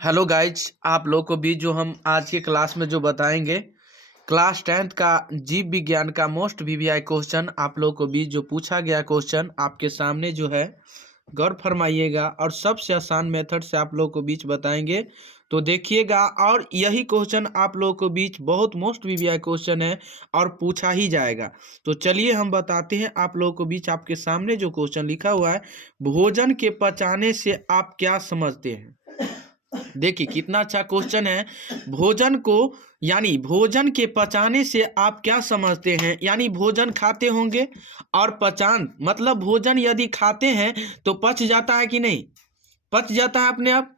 Hello guys, आप लोग को भी जो हम आज के क्लास में जो बताएंगे क्लास 10th का जीव विज्ञान का मोस्ट वीवीआई क्वेश्चन आप लोग को भी जो पूछा गया क्वेश्चन आपके सामने जो है गौर फरमाइएगा और सबसे आसान मेथड से आप लोग को बीच बताएंगे तो देखिएगा। और यही क्वेश्चन आप लोग को बीच बहुत मोस्ट वीवीआई क्वेश्चन है और पूछा ही जाएगा। तो चलिए हम बताते हैं आप लोग को बीच आपके सामने जो क्वेश्चन लिखा हुआ है, भोजन के पचाने से आप क्या समझते हैं। देखिए कितना अच्छा क्वेश्चन है। भोजन को यानी भोजन के पचाने से आप क्या समझते हैं, यानी भोजन खाते होंगे और पचान मतलब भोजन यदि खाते हैं तो पच जाता है कि नहीं, पच जाता है अपने आप,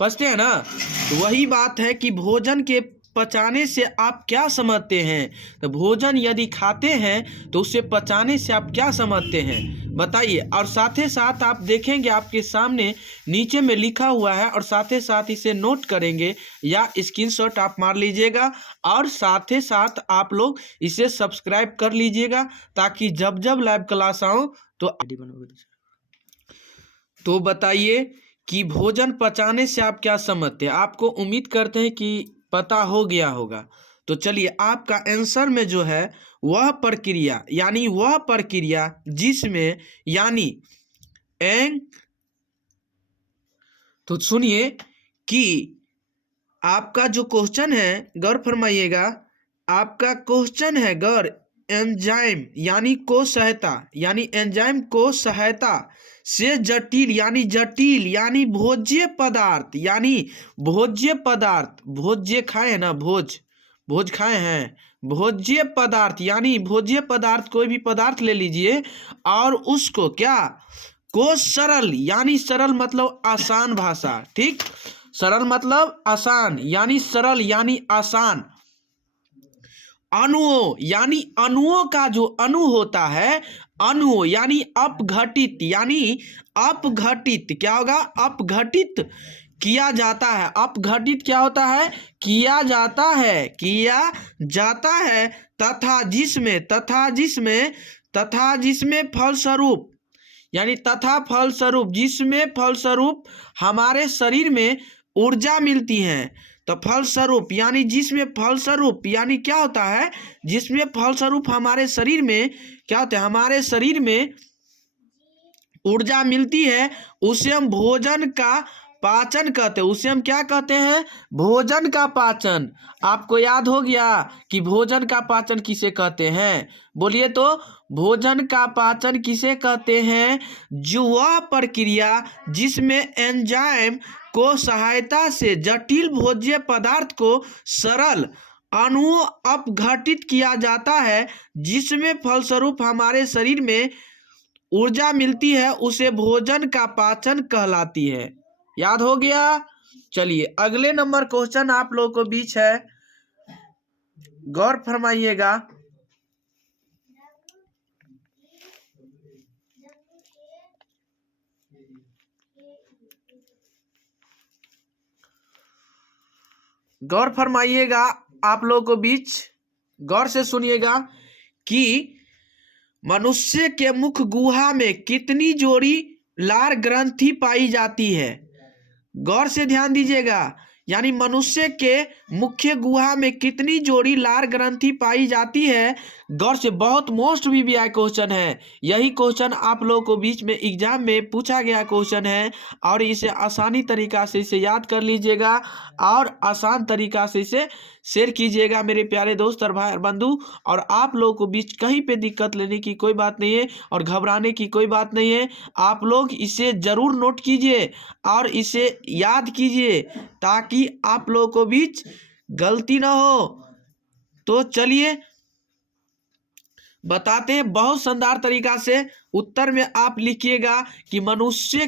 पचते हैं ना। तो वही बात है कि भोजन के पचाने से आप क्या समझते हैं। तो भोजन यदि खाते हैं तो उसे पचाने से आप क्या समझते हैं बताइए। और साथ ही साथ आप देखेंगे आपके सामने नीचे में लिखा हुआ है और साथ ही साथ इसे नोट करेंगे या स्क्रीनशॉट आप मार लीजिएगा और साथ ही साथ आप लोग इसे सब्सक्राइब कर लीजिएगा ताकि जब जब लाइव क्लास आऊँ तो बताइए कि भोजन पचाने से आप क्या समझते हैं। आपको उम्मीद करते हैं कि पता हो गया होगा। तो चलिए आपका आंसर में जो है वह प्रक्रिया यानी वह प्रक्रिया जिसमें यानी एंग तो सुनिए कि आपका जो क्वेश्चन है गौर फरमाइएगा, आपका क्वेश्चन है गौर एंजाइम यानी को सहायता यानी एंजाइम को सहायता से जटिल यानी भोज्य पदार्थ यानी भोज्य पदार्थ भोज्य खाए हैं ना, भोज खाए हैं, भोज्य पदार्थ यानी भोज्य पदार्थ कोई भी पदार्थ ले लीजिए और उसको क्या को सरल यानी सरल मतलब आसान भाषा, ठीक, सरल मतलब आसान यानी सरल यानी आसान अणुओं यानी अणुओं का जो अणु होता है अणुओं यानी अपघटित क्या होगा, अपघटित किया जाता है, अपघटित क्या होता है, किया जाता है तथा जिसमें फलस्वरूप यानी जिसमें फलस्वरूप हमारे शरीर में ऊर्जा मिलती है। तो फलस्वरूप यानी जिसमें फलस्वरूप यानी क्या होता है, जिसमें फलस्वरूप हमारे शरीर में क्या होता है, हमारे शरीर में ऊर्जा मिलती है उसे हम भोजन का पाचन कहते हैं। उसे हम क्या कहते हैं, भोजन का पाचन। आपको याद हो गया कि भोजन का पाचन किसे कहते हैं, बोलिए तो भोजन का पाचन किसे कहते हैं, जो वह प्रक्रिया जिसमें एंजाइम को सहायता से जटिल भोज्य पदार्थ को सरल अणुओं अपघटित किया जाता है जिसमें फलस्वरूप हमारे शरीर में ऊर्जा मिलती है उसे भोजन का पाचन कहलाती है। याद हो गया। चलिए अगले नंबर क्वेश्चन आप लोगों को बीच है, गौर फरमाइएगा। गौर फरमाइएगा आप लोगों को बीच, गौर से सुनिएगा कि मनुष्य के मुख गुहा में कितनी जोड़ी लार ग्रंथि पाई जाती है। गौर से ध्यान दीजिएगा, यानी मनुष्य के मुख्य गुहा में कितनी जोड़ी लार ग्रंथि पाई जाती है। गौर से बहुत मोस्ट वीवीआई क्वेश्चन है। यही क्वेश्चन आप लोगों को बीच में एग्जाम में पूछा गया क्वेश्चन है और इसे आसानी तरीका से इसे याद कर लीजिएगा और आसान तरीका से इसे शेयर कीजिएगा मेरे प्यारे दोस्त और भाई बंधु। और आप लोगों को बीच कहीं पे दिक्कत लेने की कोई बात नहीं है और घबराने की कोई बात नहीं है। आप लोग इसे जरूर नोट कीजिए और इसे याद कीजिए ताकि आप लोगों को बीच गलती ना हो। तो चलिए बताते हैं बहुत शानदार तरीका से। उत्तर में आप लिखिएगा कि मनुष्य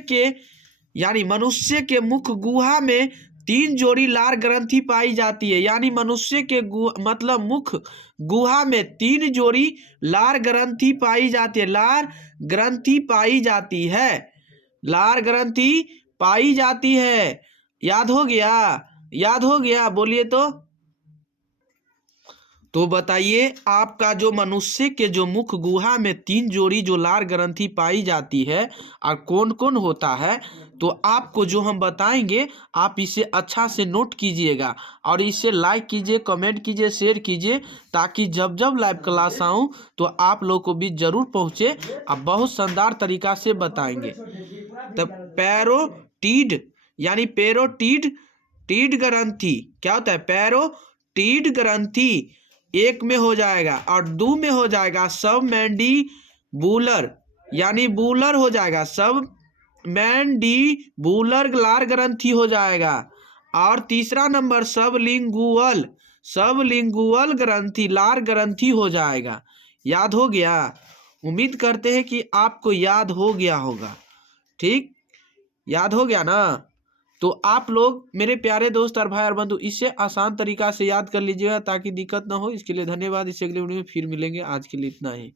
के मुख गुहा में 3 जोड़ी लार ग्रंथि पाई जाती है। यानी मनुष्य के मतलब मुख गुहा में 3 जोड़ी लार ग्रंथि पाई जाती है, लार ग्रंथि पाई जाती है, लार ग्रंथि पाई जाती है। याद हो गया, याद हो गया, बोलिए तो। तो बताइए आपका जो मनुष्य के जो मुख गुहा में 3 जोड़ी जो लार ग्रंथि पाई जाती है और कौन कौन होता है, तो आपको जो हम बताएंगे आप इसे अच्छा से नोट कीजिएगा और इसे लाइक कीजिए, कमेंट कीजिए, शेयर कीजिए, ताकि जब जब लाइव क्लास आऊँ तो आप लोगों को भी जरूर पहुँचे। अब बहुत शानदार तरीका से बताएंगे। तब पैरोटीड यानी पैरोटीड टीड ग्रंथि क्या होता है? पैरोटीड ग्रंथि एक में हो जाएगा और दो में हो जाएगा सब मैंडीबुलर यानी बुलर हो जाएगा, सब मैंडीबुलर लार ग्रंथि हो जाएगा। और तीसरा नंबर सबलिंगुअल ग्रंथि लार ग्रंथि हो जाएगा। याद हो गया? उम्मीद करते हैं कि आपको याद हो गया होगा। ठीक, याद हो गया ना? तो आप लोग मेरे प्यारे दोस्त और भाई और बंधु इसे आसान तरीका से याद कर लीजिएगा ताकि दिक्कत ना हो। इसके लिए धन्यवाद। इससे अगले वीडियो में फिर मिलेंगे। आज के लिए इतना ही।